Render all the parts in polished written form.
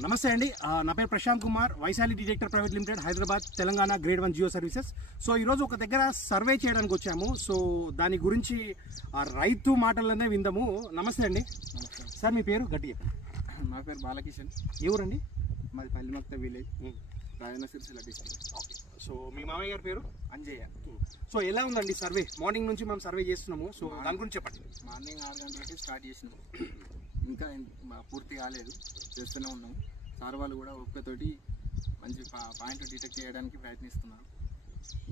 నమస్తే అండి, నా పేరు Prashant Kumar, Vaishali detector private limited, Hyderabad, Telangana, grade 1 Jio services. So ఈరోజు ఒక దగ్గర సర్వే చేయడానికి వచ్చాము. సో దాని గురించి రైతు మాటలనే విందాము. నమస్తే అండి. సార్ మీ పేరు గట్టి చెప్పండి. నా పేరు బాలకిషన్. ఎవరండి? మాది Pallimakta village, Rajanna Sircilla district. Okay. So మీ మామయ్య గారి పేరు అంజయ్య. సో ఎలా ఉందండి సర్వే? మార్నింగ్ నుంచి మనం సర్వే చేస్తున్నాము. సో దాని గురించి చెప్పండి. మార్నింగ్ 6 గంటలకి స్టార్ట్ చేసినాము, ఇంకా పూర్తి కాలేదు, చేస్తూనే ఉన్నాము. సార్ వాళ్ళు కూడా ఒక్కతోటి మంచి పాయింట్ డిటెక్ట్ చేయడానికి ప్రయత్నిస్తున్నారు.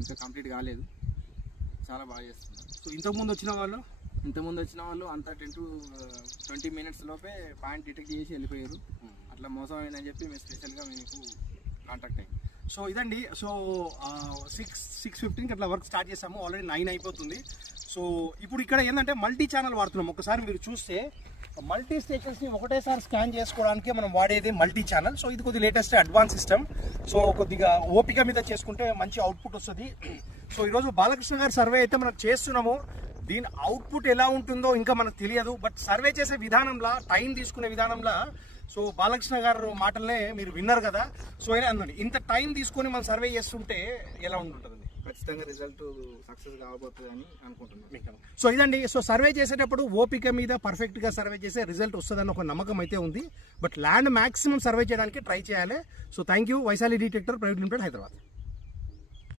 ఇంకా కంప్లీట్ కాలేదు, చాలా బాగా చేస్తున్నారు. సో ఇంతకుముందు వచ్చిన వాళ్ళు అంతా 10 to 20 minutes లోపే పాయింట్ డిటెక్ట్ చేసి వెళ్ళిపోయారు. అట్లా మోసం అయిందని చెప్పి మేము స్పెషల్గా మీకు కాంటాక్ట్ అయ్యాం. సో ఇదండి. సో 6:15కి అట్లా వర్క్ స్టార్ట్ చేసాము. ఆల్రెడీ 9 అయిపోతుంది. సో ఇప్పుడు ఇక్కడ ఏంటంటే మల్టీ ఛానల్ వాడుతున్నాం. ఒకసారి మీరు చూస్తే మల్టీ స్టేషన్స్ని ఒకటేసారి స్కాన్ చేసుకోవడానికి మనం వాడేది మల్టీ ఛానల్. సో ఇది కొద్దిగా లేటెస్ట్ అడ్వాన్స్ సిస్టమ్. సో కొద్దిగా ఓపిక మీద చేసుకుంటే మంచి అవుట్పుట్ వస్తుంది. సో ఈరోజు బాలకృష్ణ గారి సర్వే అయితే మనం చేస్తున్నాము. దీని అవుట్పుట్ ఎలా ఉంటుందో ఇంకా మనకు తెలియదు. బట్ సర్వే చేసే విధానంలో, టైం తీసుకునే విధానంలో, సో బాలకృష్ణ గారు మాటలనే మీరు విన్నారు కదా. సో అనండి, ఇంత టైం తీసుకొని మనం సర్వే చేస్తుంటే ఎలా ఉంటుందండి? ఖచ్చితంగా రిజల్ట్ సక్సెస్ కావబోతుందని అనుకుంటున్నాను. సో ఇదండి. సో సర్వే చేసేటప్పుడు ఓపిక మీద పర్ఫెక్ట్గా సర్వే చేసే రిజల్ట్ వస్తుందని ఒక నమ్మకం అయితే ఉంది. బట్ ల్యాండ్ మ్యాక్సిమం సర్వే చేయడానికి ట్రై చేయాలి. So thank you. Vaishali detector private limited, Hyderabad.